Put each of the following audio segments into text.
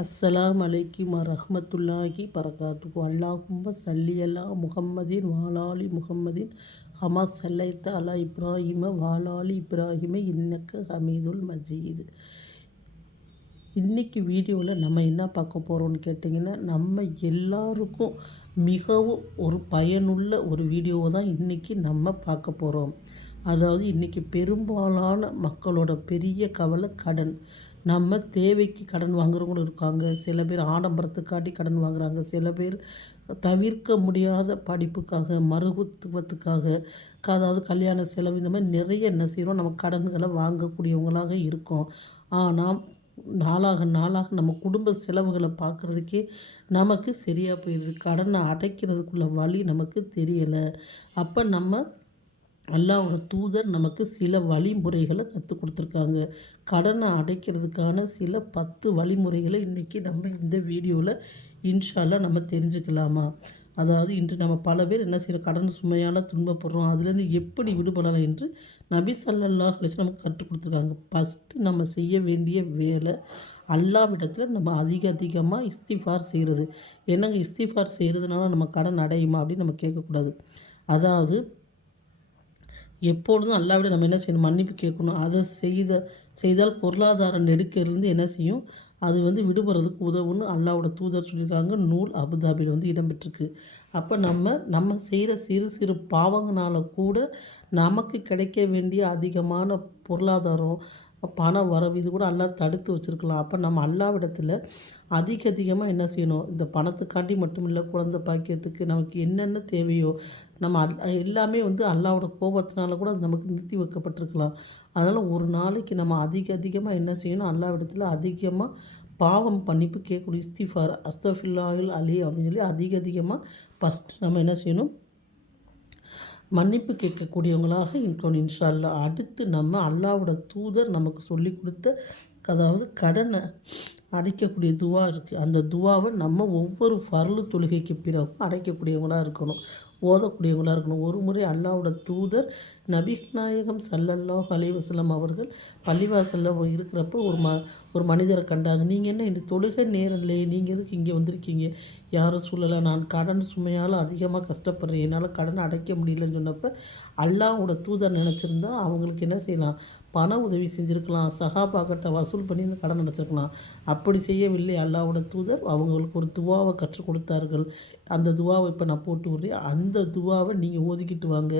அஸ்ஸலாமு அலைக்கும் வரஹ்மத்துல்லாஹி பரகாத்துஹு. அல்லாஹும்ம ஸல்லி அலா முஹம்மதின் வாலாலி முஹம்மதின் ஹமா ஸல்லைத அலா இப்ராஹிம வாலாலி இப்ராஹிம இன்னக்க ஹமீதுல் மஜீத். இன்றைக்கி வீடியோவில் நம்ம என்ன பார்க்க போகிறோம்னு கேட்டிங்கன்னா, நம்ம எல்லாருக்கும் மிகவும் ஒரு பயனுள்ள ஒரு வீடியோவை தான் இன்றைக்கி நம்ம பார்க்க போகிறோம். அதாவது இன்றைக்கி பெரும்பாலான மக்களோட பெரிய கவலை கடன். நம்ம தேவைக்கு கடன் வாங்குறவங்களும் இருக்காங்க, சில பேர் ஆடம்பரத்துக்காட்டி கடன் வாங்குகிறாங்க, சில பேர் தவிர்க்க முடியாத படிப்புக்காக, மருத்துவத்துக்காக, அதாவது கல்யாண செலவு, இந்த மாதிரி நிறைய என்ன செய்கிறோம், நம்ம கடன்களை வாங்கக்கூடியவங்களாக இருக்கோம். ஆனால் நாளாக நாளாக நம்ம குடும்ப செலவுகளை பார்க்குறதுக்கே நமக்கு சரியாக போயிடுது. கடனை அடைக்கிறதுக்குள்ள வழி நமக்கு தெரியலை. அப்போ நம்ம அல்லாஹ்வோட தூதர் நமக்கு சில வழிமுறைகளை கற்றுக் கொடுத்துருக்காங்க. கடனை அடைக்கிறதுக்கான சில 10 வழிமுறைகளை இன்றைக்கி நம்ம இந்த வீடியோவில் இன்ஷா அல்லாஹ் நம்ம தெரிஞ்சுக்கலாமா? அதாவது இன்று நம்ம பல பேர் என்ன செய்கிறோம், கடன் சுமையால் துன்பப்படுறோம். அதுலேருந்து எப்படி விடுபடலாம் என்று நபி ஸல்லல்லாஹு அலைஹி வஸல்லம் நமக்கு கற்றுக் கொடுத்துருக்காங்க. ஃபஸ்ட்டு நம்ம செய்ய வேண்டிய வேலை, அல்லாஹ்விடத்தில் நம்ம அதிகமாக இஸ்திஃபார் செய்கிறது. என்னங்க இஸ்திஃபார் செய்கிறதுனால நம்ம கடன் அடையுமா அப்படின்னு நம்ம கேட்கக்கூடாது. அதாவது எப்பொழுதும் அல்லாஹ்விட நம்ம என்ன செய்யணும், மன்னிப்பு கேட்கணும். அதை செய்தால் பொருளாதார நெருக்கடியிலேருந்து என்ன செய்யும், அது விடுபடுறதுக்கு உதவுன்னு அல்லாஹ்வோட தூதர் சொல்லியிருக்காங்க. நூல் அபுதாபியில் இடம்பெற்றிருக்கு. அப்போ நம்ம செய்கிற சிறு சிறு பாவங்களால் கூட நமக்கு கிடைக்க வேண்டிய அதிகமான பொருளாதாரம், பண வரவு இது கூட அல்லாஹ் தடுத்து வச்சுருக்கலாம். அப்போ நம்ம அல்லாஹ்விடத்தில் அதிகமாக என்ன செய்யணும், இந்த பணத்துக்காண்டி மட்டும் இல்லை, குழந்தை பாக்கியத்துக்கு நமக்கு என்னென்ன தேவையோ நம்ம எல்லாமே அல்லாஹ்வோட கோபத்தினால கூட அது நமக்கு நிறுத்தி வைக்கப்பட்டிருக்கலாம். அதனால் ஒரு நாளைக்கு நம்ம அதிகமாக என்ன செய்யணும், அல்லாஹ்விடத்தில் அதிகமாக பாவம் மன்னிப்பு கேட்கணும். இஸ்திஃபார் அஸ்தஃபிருல்லாஹில் அலி அப்படின்னு சொல்லி அதிகமாக ஃபஸ்ட்டு நம்ம என்ன செய்யணும், மன்னிப்பு கேட்கக்கூடியவங்களாக இருக்கணும் இன்ஷா அல்லாஹ். அடுத்து நம்ம அல்லாஹ்வோட தூதர் நமக்கு சொல்லி கொடுத்த, அதாவது கடனை அடைக்கக்கூடிய துவா இருக்குது. அந்த துவாவை நம்ம ஒவ்வொரு ஃபர்லு தொழுகைக்கு பிறகும் அடைக்கக்கூடியவங்களாக இருக்கணும், ஓதக்கூடியவங்களாக இருக்கணும். ஒரு முறை அல்லாஹ்வோட தூதர் நபிகள் நாயகம் ஸல்லல்லாஹு அலைஹி வஸல்லம் அவர்கள் பள்ளிவாசலில் இருக்கிறப்போ ஒரு மனிதரை கண்டாங்க. நீங்கள் என்ன இந்த தொழுகை நேரம் இல்லையே, நீங்கள் எதுக்கு இங்கே வந்திருக்கீங்க? யாரும் சொல்லலை, நான் கடன் சுமையால் அதிகமாக கஷ்டப்படுறேன், என்னால் கடனை அடைக்க முடியலன்னு சொன்னப்போ அல்லாஹ்வோட தூதர் நினச்சிருந்தா அவங்களுக்கு என்ன செய்யலாம், பண உதவி செஞ்சுருக்கலாம், சஹாபாக்கிட்ட வசூல் பண்ணி இந்த கடன் அடைச்சிருக்கலாம். அப்படி செய்யவில்லை அல்லாஹ்வோட தூதர். அவங்களுக்கு ஒரு துவாவை கற்றுக் கொடுத்தார்கள். அந்த துவாவை இப்போ நான் போட்டு விடுறேன். அந்த துவாவை நீங்கள் ஓதிக்கிட்டு வாங்க.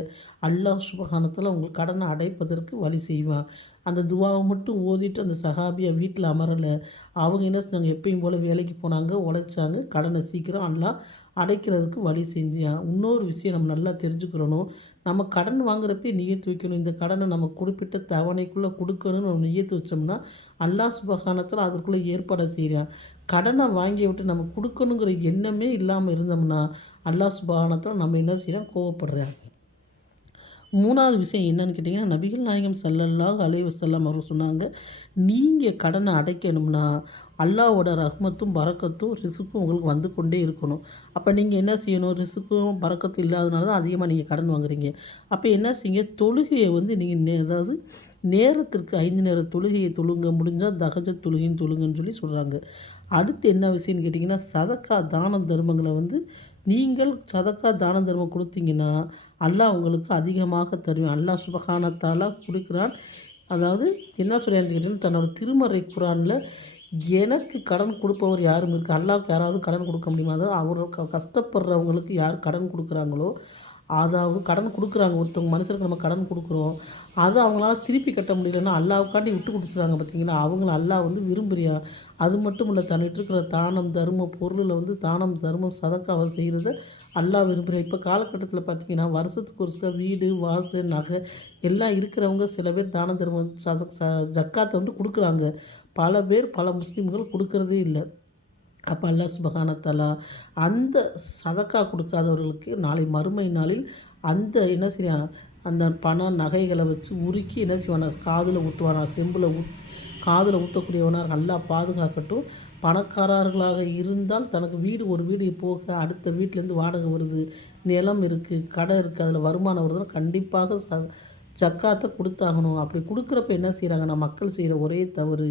அல்லாஹ் சுப்ஹானஹு உங்களுக்கு கடனை அடைப்பதற்கு வழி செய்வான். அந்த துவாவை மட்டும் ஓதிட்டு அந்த சஹாபியா வீட்டில் அமரலை. அவங்க என்ன செஞ்சாங்க, எப்பயும் போல் வேலைக்கு போனாங்க, உழைச்சாங்க, கடனை சீக்கிரம் அல்லாஹ் அடைக்கிறதுக்கு வழி செஞ்சான். இன்னொரு விஷயம் நம்ம நல்லா தெரிஞ்சுக்கிறணும், நம்ம கடன் வாங்குறப்பே நியத்து வைக்கணும். இந்த கடனை நம்ம குறிப்பிட்ட தவணைக்குள்ளே கொடுக்கணும்னு நம்ம நியத்து வச்சோம்னா அல்லாஹ் சுப்ஹானஹு அதற்குள்ளே ஏற்பாடு செய்கிறான். கடனை வாங்கி விட்டு நம்ம கொடுக்கணுங்கிற எண்ணமே இல்லாமல் இருந்தோம்னா அல்லாஹ் சுப்ஹானஹு நம்ம என்ன செய்கிறோம், கோவப்படுறான். மூணாவது விஷயம் என்னன்னு கேட்டிங்கன்னா, நபிகள் நாயகம் ஸல்லல்லாஹு அலைஹி வஸல்லம் அவர்கள் சொன்னாங்க, நீங்கள் கடனை அடைக்கணும்னா அல்லாஹ்வோட ரஹ்மத்தும் பரக்கத்தும் ரிசுக்கும் உங்களுக்கு வந்து கொண்டே இருக்கணும். அப்போ நீங்கள் என்ன செய்யணும், ரிசுக்கும் பரக்கத்தும் இல்லாதனால தான் அதிகமாக நீங்கள் கடன் வாங்குறீங்க. அப்போ என்ன செய்யுங்க, தொழுகையை நீங்கள் அதாவது நேரத்திற்கு 5 நேர தொழுகையை தொழுங்க, முடிஞ்சால் தஹஜத் தொழுகைன்னு தொழுங்கன்னு சொல்லி சொல்கிறாங்க. அடுத்து என்ன விஷயம்னு கேட்டிங்கன்னா, சதக்கா தான தர்மங்களை நீங்கள் சதக்கா தான தர்மம் கொடுத்தீங்கன்னா அல்லாஹ் உங்களுக்கு அதிகமாக தருவேன். அல்லாஹ் சுப்ஹானஹு தஆலா கொடுக்குறான். அதாவது என்ன சொல்கிறான்னு கேட்டிங்கன்னா, தன்னோட திருமறை குர்ஆனில் எனக்கு கடன் கொடுப்பவர் யாரும் இருக்குது, அல்லாஹ்வுக்கு யாராவது கடன் கொடுக்க முடியுமா? அதாவது அவர் கஷ்டப்படுறவங்களுக்கு யார் கடன் கொடுக்குறாங்களோ, அதாவது கடன் கொடுக்குறாங்க, ஒருத்தவங்க மனுஷருக்கு நம்ம கடன் கொடுக்குறோம், அதை அவங்களால திருப்பி கட்ட முடியலன்னா அல்லாஹ்வுக்காண்டி விட்டு கொடுத்துறாங்க பார்த்தீங்கன்னா, அவங்கள அல்லாஹ் விரும்புகிறான். அது மட்டும் இல்லை, தன்னிட்டு இருக்கிற தானம் தர்மம் பொருளில் தானம் தர்மம் சதக்காவை செய்கிறத அல்லாஹ் விரும்புகிறேன். இப்போ காலகட்டத்தில் பார்த்திங்கன்னா வருஷத்துக்கு ஒரு சில வீடு வாசல் நகை எல்லாம் இருக்கிறவங்க சில பேர் தான தர்மம் ஜக்காத்தை கொடுக்குறாங்க. பல பேர் பல முஸ்லீம்கள் கொடுக்கறதே இல்லை. அப்போ அல்லாஹ் சுப்ஹானஹு தஆலா அந்த சதக்கா கொடுக்காதவர்களுக்கு நாளை மறுமை நாளில் அந்த என்ன செய்வான், அந்த பண நகைகளை வச்சு உருக்கி என்ன செய்வானா, காதில் ஊற்றுவானா, செம்பில் காதில் ஊற்றக்கூடியவனாக அல்லாஹ் பாதுகாக்கட்டும். பணக்காரர்களாக இருந்தால் தனக்கு ஒரு வீடு போக அடுத்த வீட்டிலேருந்து வாடகை வருது, நிலம் இருக்குது, கடை இருக்குது, அதில் வருமானம் வருதுன்னா கண்டிப்பாக ஜக்காத்தை கொடுத்தாகணும். அப்படி கொடுக்குறப்ப என்ன செய்கிறாங்கன்னா, மக்கள் செய்கிற ஒரே தவறு,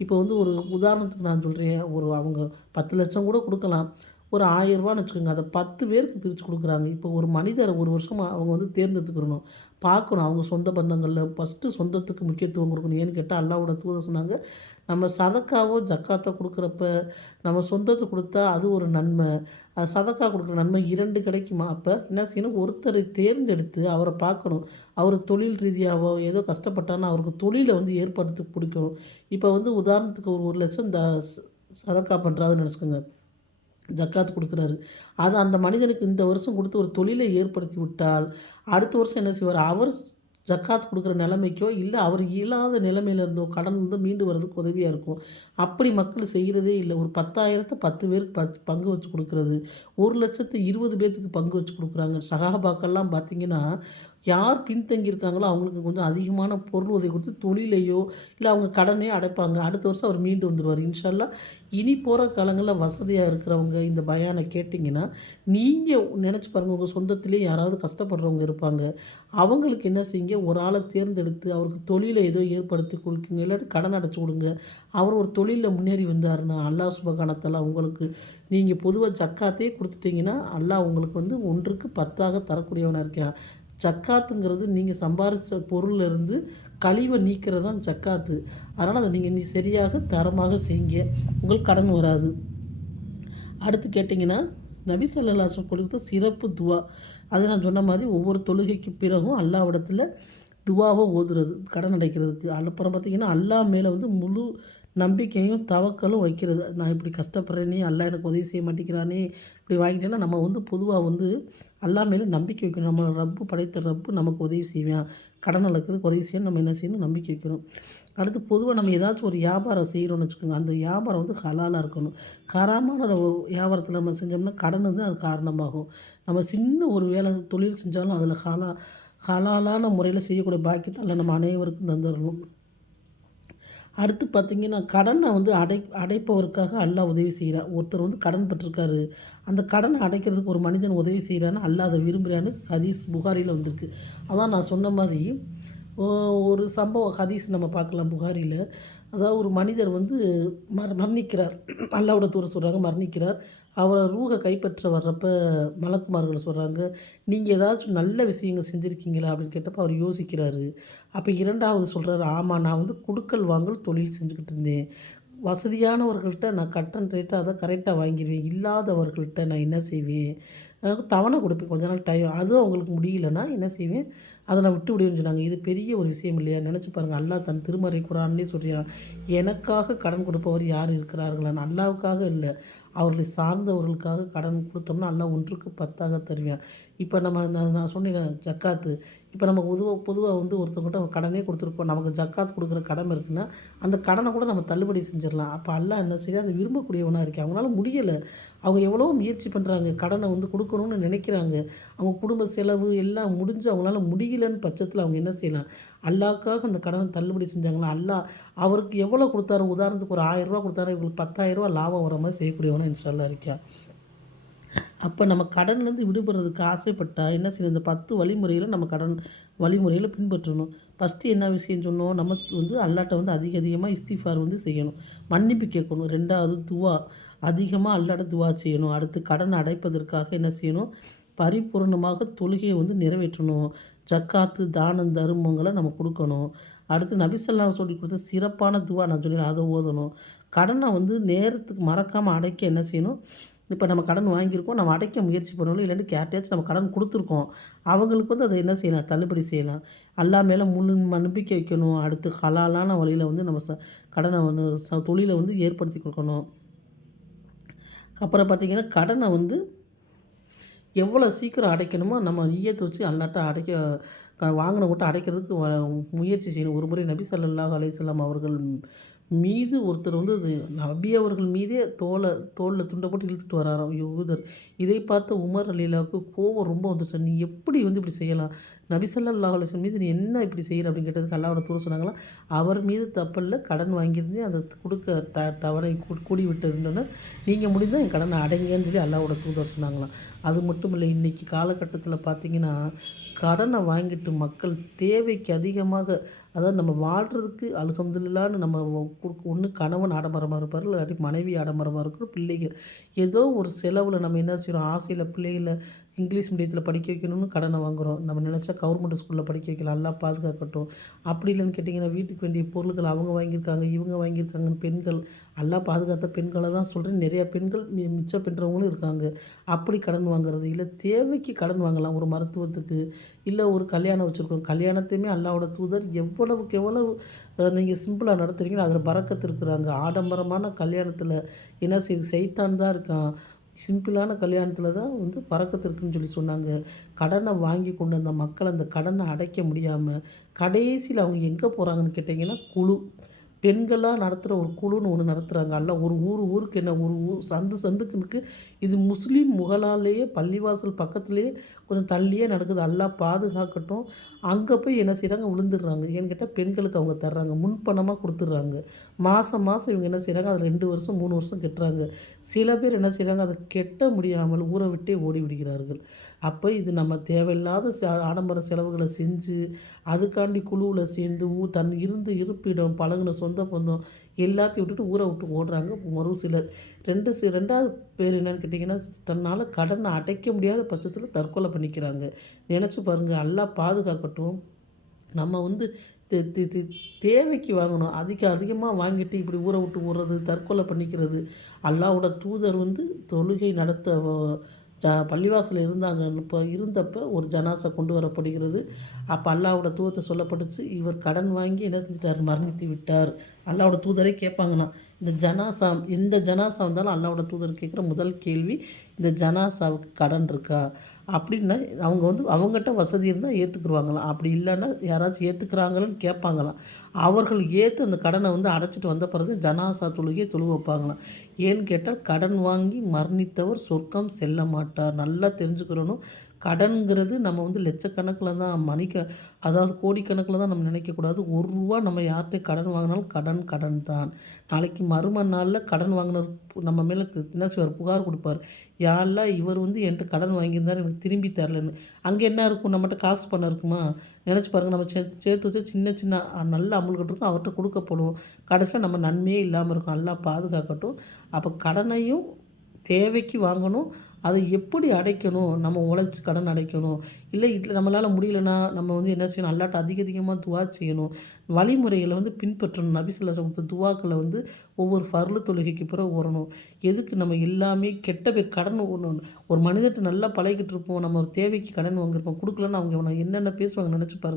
இப்போ வந்து ஒரு உதாரணத்துக்கு நான் சொல்கிறேன், அவங்க 10,00,000 கூட கொடுக்கலாம். ஒரு ரூ. 1000 வச்சுக்கோங்க. அத 10 பேருக்கு பிரித்து குடுக்குறாங்க. இப்போ ஒரு மனிதர ஒரு வருஷமா அவங்க வந்து தேர்ந்தெடுத்துக்கிறணும். பார்க்கணும். அவங்க சொந்த பந்தங்கள்ல ஃபஸ்ட்டு சொந்தத்துக்கு முக்கியத்துவம் குடுக்கணும். ஏன்னு கேட்டா அல்லாஹ்வோட தூதர் சொன்னாங்க, நம்ம சதக்காவோ, ஜக்காத்தோ குடுக்குறப்ப நம்ம சொந்தத்துக்கு குடுத்தா அது ஒரு நன்மை. சதக்கா குடுக்குற நன்மை 2 கிடைக்குமா? அப்ப என்ன செய்யணும், ஒருத்தரை தேர்ந்தெடுத்து அவர பார்க்கணும். அவர் தொழில் ரீதியாவோ ஏதோ கஷ்டப்பட்டாருன்னா அவருக்கு தொழில வந்து ஏற்படுத்தி குடுக்கணும். இப்போ வந்து உதாரணத்துக்கு ஒரு 1,00,000 சதக்கா பண்றாருன்னு நெனச்சுக்கோங்க. ஜக்காத் குடுக்குறாரு. அது அந்த மனிதனுக்கு இந்த வருஷம் குடுத்து ஒரு தொழிலை ஏற்படுத்தி விட்டால், அடுத்த வருஷம் என்ன செய்வாரு? அவர் ஜக்காத் குடுக்குற நிலைமைக்கோ, இல்ல அவர் இயலாத நிலைமையில இருந்தோ கடன் வந்து மீண்டு வர்றதுக்கு உதவியா இருக்கும். அப்படி மக்கள் செய்கிறதே இல்ல. ஒரு 10,000 10 பேருக்கு பங்கு வச்சு குடுக்குறது. 1,00,000 20 பேத்துக்கு பங்கு வச்சு குடுக்குறாங்க. சகாபாக்கள்லாம் பார்த்தீங்கன்னா, யார் பின்தங்கி இருக்காங்களோ அவங்களுக்கு கொஞ்சம் அதிகமான பொருள் உதவி குடுத்து தொழிலையோ, இல்ல அவங்க கடனையோ அடைப்பாங்க. அடுத்த வருஷம் அவர் மீண்டு வந்துருவாரு. இன்ஷா அல்லாஹ் இனி போற காலங்கள்ல வசதியா இருக்கிறவங்க இந்த பயான கேட்டீங்கன்னா, நீங்க நெனச்சு பாருங்க, உங்க சொந்தத்திலே யாராவது கஷ்டப்படுறவங்க இருப்பாங்க. அவங்களுக்கு என்ன செய்யுங்க, ஒரு ஆள தேர்ந்தெடுத்து அவருக்கு தொழில ஏதோ ஏற்படுத்தி குடுக்குங்க. இல்லாட்டி கடன் அடைச்சு குடுங்க. அவர் ஒரு தொழில்ல முன்னேறி வந்தாருன்னா, அல்லாஹ் சுப்ஹானஹு வ தஆலா உங்களுக்கு நீங்க பொதுவா ஜக்காத்தே குடுத்துட்டீங்கன்னா, அல்லாஹ் உங்களுக்கு வந்து 1க்கு 10ஆக தரக்கூடியவனா இருக்கான். ஜக்காத்துங்கிறது நீங்க சம்பாரிச்ச பொருள்லேருந்து கழிவ நீக்கிறது தான் ஜக்காத்து. அதனால அத நீங்க சரியாக தரமாக செய்யுங்க. உங்களுக்கு கடன் வராது. அடுத்து கேட்டிங்கன்னா, நபி ஸல்லல்லாஹு அலைஹி வஸல்லம் கொடுத்த சிறப்பு துவா. அது நான் சொன்ன மாதிரி ஒவ்வொரு தொழுகைக்கு பிறகும் அல்லாஹ்விடத்தில துவாவ ஓதுறது, கடன் அடைக்கிறதுக்கு. அப்புறம் பார்த்தீங்கன்னா, அல்லாஹ் மேல வந்து முழு நம்பிக்கையும், தவக்கலும் வைக்கிறது. நான் இப்படி கஷ்டப்படுறேனே, அல்லாஹ் எனக்கு உதவி செய்ய மாட்டேங்கிறானே, இப்படி வாங்கிட்டேன்னா நம்ம வந்து பொதுவா வந்து அல்லாஹ் மேல நம்பிக்கை வைக்கணும். நம்மள ரப்பு படைத்த ரப்பு நமக்கு உதவி செய்வான். கடன் அடைக்கிறதுக்கு உதவி செய்யணும். நம்ம என்ன செய்யணும்? நம்பிக்கை வைக்கணும். அடுத்து பொதுவா நம்ம ஏதாச்சும் ஒரு வியாபாரம் செய்கிறோம்னு வச்சுக்கோங்க. அந்த வியாபாரம் வந்து ஹலாலா இருக்கணும். ஹராமான வியாபாரத்தில நம்ம செஞ்சோம்னா கடன் வந்து அது காரணமாகும். நம்ம சின்ன ஒரு வேலை தொழில் செஞ்சாலும் அதில ஹலாலான முறையில் செய்யக்கூடிய பாக்கியத்த அல்லாஹ் நம்ம அனைவருக்கும் தந்துரணும். அடுத்து பார்த்தீங்கன்னா, கடன வந்து அடைப்பவருக்காக அல்லாஹ் உதவி செய்கிறான். ஒருத்தர் வந்து கடன் பட்டிருக்காரு. அந்த கடன அடைக்கிறதுக்கு ஒரு மனிதன் உதவி செய்கிறான்னா, அல்லாஹ் அத விரும்புறான்னு ஹதீஸ் புகாரில வந்திருக்கு. அதான் நான் சொன்ன மாதிரி ஒ ஒரு சம்பவம் ஹதீஸ் நம்ம பார்க்கலாம் புகாரில. அதாவது ஒரு மனிதர் வந்து மரணிக்கிறார். அல்லாஹ்வோட தூதர் சொல்றாங்க மரணிக்கிறார். அவர ரூஹ கைப்பற்ற வர்றப்ப மலக்குமார்கள் சொல்றாங்க, "நீங்க ஏதாச்சும் நல்ல விஷயங்கள் செஞ்சிருக்கீங்களா?" அப்படின்னு கேட்டப்ப அவர் யோசிக்கிறாரு. அப்ப 2வது சொல்றாரு, "ஆமா, நான் வந்து குடுக்கல் வாங்கல் தொழில் செஞ்சுக்கிட்டு இருந்தேன். வசதியானவர்கள்ட்ட நான் கட் அண்ட் ரைட்டா அத கரெக்ட்டா வாங்கிருவேன். இல்லாதவர்கள்ட்ட நான் என்ன செய்வேன், அதாவது தவணை குடுப்பேன் கொஞ்ச நாள் டைம். அதுவும் அவங்களுக்கு முடியலன்னா என்ன செய்வேன், அத நான் விட்டு விடுவேன்னு சொன்னாங்க." இது பெரிய ஒரு விஷயம் இல்லையா? நெனச்சு பாருங்க. அல்லாஹ் தன் திருமறை குர்ஆன்லயே சொல்றான், "எனக்காக கடன் கொடுப்பவர் யார் இருக்கிறார்களான்னு." அல்லாஹ்வுக்காக இல்ல, அவர்களை சார்ந்தவர்களுக்காக கடன் குடுத்தோம்னா அல்லாஹ் 1க்கு 10ஆக தருவான். இப்ப நம்ம நான் சொன்னேன்ல ஜக்காத்து. இப்ப நம்ம பொதுவா வந்து ஒருத்தவங்ககிட்ட கடனே குடுத்துருப்போம். நமக்கு ஜக்காத் குடுக்குற கடமை இருக்குன்னா, அந்த கடன கூட நம்ம தள்ளுபடி செஞ்சிரலாம். அப்ப அல்லாஹ் என்ன செய்றான், அந்த விரும்பக்கூடியவனா இருக்கான். அவங்களால முடியல. அவங்க எவ்வளவோ முயற்சி பண்றாங்க. கடன வந்து குடுக்கணும்னு நினைக்கிறாங்க. அவங்க குடும்ப செலவு எல்லாம் முடிஞ்சு அவங்களால முடியலன்னு பட்சத்தில அவங்க என்ன செய்யலாம், அல்லாஹ்க்காக அந்த கடன தள்ளுபடி செஞ்சாங்கன்னா, அல்லாஹ் அவருக்கு எவ்வளோ குடுத்தாரோ, உதாரணத்துக்கு ஒரு ரூ. 1000 குடுத்தாரோ, இவங்களுக்கு ரூ. 10,000 லாபம் வர மாரி செய்யக்கூடியவனா இன்ஷா அல்லாஹ் இருக்கான். அப்ப நம்ம கடன்லேருந்து விடுபடுறதுக்கு ஆசைப்பட்டா என்ன செய்யணும், இந்த 10 வழிமுறைகள நம்ம கடன் வழிமுறைகள பின்பற்றணும். ஃபஸ்ட்டு என்ன விஷயம் சொன்னோம், நம்ம வந்து அல்லாஹ்ட்ட வந்து அதிகமா இஸ்திஃபார் வந்து செய்யணும். மன்னிப்பு கேட்கணும். 2வது துவா. அதிகமா அல்லாஹ்ட்ட துவா செய்யணும். அடுத்து கடன் அடைப்பதற்காக என்ன செய்யணும், பரிபூரணமாக தொழுகைய வந்து நிறைவேற்றணும். ஜக்காத்து, தானம், தருமங்கள நம்ம குடுக்கணும். அடுத்து நபி ஸல்லல்லாஹு சொல்லிக் கொடுத்த சிறப்பான துவா நான் சொன்னேன்ல, அத ஓதணும். கடன வந்து நேரத்துக்கு மறக்காம அடைக்க என்ன செய்யணும், இப்ப நம்ம கடன் வாங்கியிருக்கோம். நம்ம அடைக்க முயற்சி பண்ணணும். இல்லாட்டி யார்ட்டயாச்சும் நம்ம கடன் குடுத்துருக்கோம். அவங்களுக்கு வந்து அத என்ன செய்யலாம், தள்ளுபடி செய்யலாம். அல்லாஹ் மேல முழு நம்பிக்கை வைக்கணும். அடுத்து ஹலாலான வழியில வந்து நம்ம கடன வந்து தொழில வந்து ஏற்படுத்தி குடுக்கணும். அப்புறம் பார்த்தீங்கன்னா, கடன வந்து எவ்வளோ சீக்கிரம் அடைக்கணுமோ நம்ம நிய்யத் வச்சு அல்லாட்ட அடைக்க வாங்கினவங்கட்ட அடைக்கிறதுக்கு முயற்சி செய்யணும். ஒரு முறை நபி ஸல்லல்லாஹு அலைஹி வஸல்லம் அவர்கள் மீது ஒருத்தர் வந்து அது நபி அவர்கள் மீதே தோள்ல துண்ட போட்டு இழுத்துட்டு வராராம் யூதர். இதை பார்த்த உமர் ரலியல்லாஹுவுக்கு கோவம் ரொம்ப வந்துருச்சு. "நீ எப்படி வந்து இப்படி செய்யலாம்? நபி ஸல்லல்லாஹு அலைஹி வஸல்லம் மீது நீ என்ன இப்படி செய்ற?" அப்படின்னு கேட்டதுக்கு அல்லாஹ்வோட தூதர் சொன்னாங்களாம், "அவர் மீது தப்பில்ல, கடன் வாங்கியிருந்தேன். அத குடுக்க தவணை கூடி விட்டதுன்னு நீங்க முடிந்தா என் கடன அடைங்கன்னு" சொல்லி அல்லாஹ்வோட தூதர் சொன்னாங்களாம். அது மட்டும் இல்ல, இன்னைக்கு காலகட்டத்தில பார்த்தீங்கன்னா, கடனை வாங்கிட்டு மக்கள் தேவைக்கு அதிகமாக, அதாவது நம்ம வாழ்றதுக்கு அல்ஹம்துலில்லாஹ்ன்னு நம்ம ஒண்ணு கணவன் ஆடம்பரமா இருப்பார், இல்லாட்டி மனைவி ஆடம்பரமா இருக்கும், பிள்ளைகள் ஏதோ ஒரு செலவுல நம்ம என்ன செய்றோம், ஆசையில பிள்ளைகள இங்கிலீஷ் மீடியத்தில படிக்க வைக்கணும்னு கடனை வாங்குறோம். நம்ம நினச்சா கவர்மெண்ட் ஸ்கூல்ல படிக்க வைக்கலாம். அல்லாஹ் பாதுகாக்கட்டும். அப்படி இல்லைன்னு கேட்டிங்கன்னா, வீட்டுக்கு வேண்டிய பொருட்கள் அவங்க வாங்கியிருக்காங்க, இவங்க வாங்கியிருக்காங்கன்னு பெண்கள், அல்லாஹ் பாதுகாத்த பெண்கள தான் சொல்றேன். நிறைய பெண்கள் மிச்சம் பின்றவங்களும் இருக்காங்க. அப்படி கடன் வாங்குறது, இல்ல தேவைக்கு கடன் வாங்கலாம். ஒரு மருத்துவத்துக்கு, இல்ல ஒரு கல்யாணம் வச்சுருக்கோம். கல்யாணத்தையுமே அல்லாஹ்வோட தூதர் எவ்வளவுக்கு எவ்வளவு நீங்க சிம்பிளா நடத்துறீங்களோ, அதில பரக்கத் இருக்குறாங்க. ஆடம்பரமான கல்யாணத்தில என்ன செய்யுது, சைத்தான் தான் இருக்கான். சிம்பிளான கல்யாணத்தில தான் வந்து பரக்கத்து இருக்குன்னு சொல்லி சொன்னாங்க. கடன வாங்கி கொண்டு அந்த மக்கள் அந்த கடன அடைக்க முடியாம, கடைசியில அவங்க எங்க போறாங்கன்னு கேட்டீங்கன்னா, குழு. பெண்களா நடத்துகிற ஒரு குழுன்னு ஒண்ணு நடத்துறாங்க. எல்லாம் ஒரு ஊருக்கு என்ன ஒரு சந்து சந்துக்கு இது முஸ்லீம் முகலாலேயே பள்ளிவாசல் பக்கத்திலேயே கொஞ்சம் தள்ளியே நடக்குது. அல்லாஹ் பாதுகாக்கட்டும். அங்க போய் என்ன செய்றாங்க, விழுந்துடுறாங்க. ஏன்னு கேட்டா, பெண்களுக்கு அவங்க தர்றாங்க. முன்பணமா குடுத்துடுறாங்க. மாசம் மாசம் இவங்க என்ன செய்றாங்க, அத 2 வருஷம், 3 வருஷம் கட்டுறாங்க. சில பேர் என்ன செய்றாங்க, அத கட்ட முடியாமல் ஊர விட்டே ஓடி விடுகிறார்கள். அப்ப இது நம்ம தேவையில்லாத ஆடம்பர செலவுகள செஞ்சு, அதுக்காண்டி குழுவுல சேர்ந்து தன் இருப்பிடம், பழகுன சொந்த பந்தம் எல்லாத்தையும் விட்டுட்டு ஊர விட்டு ஓடுறாங்க ஒரு சிலர். 2வது பேர் என்னன்னு கேட்டிங்கன்னா, தன்னால கடன அடைக்க முடியாத பட்சத்தில தற்கொலை பண்ணிக்கிறாங்க. நெனச்சு பாருங்க. அல்லாஹ் பாதுகாக்கட்டும். நம்ம வந்து தே தே தே தேவைக்கு வாங்கணும். அதிகமா வாங்கிட்டு இப்படி ஊர விட்டு ஓடுறது, தற்கொலை பண்ணிக்கிறது. அல்லாஹ்வோட தூதர் வந்து தொழுகை நடத்த பள்ளிவாசல்ல இருந்தாங்க. இருந்தப்ப ஒரு ஜனாசா கொண்டு வரப்படுகிறது. அப்ப அல்லாஹ்வோட தூதர்ட்ட சொல்லப்பட்டுச்சு, இவர் கடன் வாங்கி என்ன செஞ்சுட்டார், மரணித்து விட்டார். அல்லாஹ்வோட தூதரே கேட்பாங்களாம். எந்த ஜனாசா வந்தாலும் அல்லாஹ்வோட தூதர் கேட்குற முதல் கேள்வி, இந்த ஜனாசாவுக்கு கடன் இருக்கா? அப்படின்னா அவங்க வந்து அவங்ககிட்ட வசதி இருந்தா ஏத்துக்குருவாங்களாம். அப்படி இல்லன்னா யாராச்சும் ஏத்துக்கிறாங்களான்னு கேட்பாங்களாம். அவர்கள் ஏத்து அந்த கடன வந்து அடைச்சிட்டு வந்த பிறகு ஜனாசா தொழுகைய தொழுவ வைப்பாங்களாம். ஏன்னு கேட்டால், கடன் வாங்கி மரணித்தவர் சொர்க்கம் செல்ல மாட்டார். நல்லா தெரிஞ்சுக்கிறணும். கடன்ங்கிறது நம்ம வந்து லட்சக்கணக்கில தான் அதாவது கோடிக்கணக்கில தான் நம்ம நினைக்கக்கூடாது. ரூ. 1 நம்ம யார்ட்ட கடன் வாங்கினாலும் கடன் கடன் தான். நாளைக்கு மறும நாள்ல கடன் வாங்கினவர் நம்ம மேல என்ன செய்வார், புகார் குடுப்பார். யா அல்லாஹ், இவர் வந்து என்ட்ட கடன் வாங்கியிருந்தாரு, எனக்கு திரும்பி தரலன்னு. அங்க என்ன இருக்கும், நம்மட்ட காசு பணம் இருக்குமா? நினச்சு பாருங்க. நம்ம சேர்த்து வச்சு சின்ன சின்ன நல்ல அமுல்கட்டு இருக்கும், அவர்ட்ட குடுக்கப்படும். கடைசியில நம்ம நன்மையே இல்லாம இருக்கும். அல்லாஹ் பாதுகாக்கட்டும். அப்போ கடனையும் தேவைக்கு வாங்கணும். அதை எப்படி அடைக்கணும்? நம்ம உழைச்சு கடன் அடைக்கணும். இல்ல நம்மளால முடியலன்னா, நம்ம வந்து என்ன செய்யணும்? அல்லாட்ட அதிகமா துவா செய்யணும். வழிமுறைகள வந்து பின்பற்றணும். நபி ஸல்லல்லாஹு அலைஹி வஸல்லம் துவாக்கள வந்து ஒவ்வொரு ஃபர்லு தொழுகைக்கு பிறகு ஓதணும். எதுக்கு நம்ம எல்லாமே கெட்ட பேர் கடன் ஒரு மனிதர்ட்ட நல்லா பழகிட்டு இருப்போம். நம்ம ஒரு தேவைக்கு கடன் வாங்கியிருப்போம். குடுக்கலன்னா அவங்க என்னென்ன பேசுவாங்க நெனச்சு பாருங்க.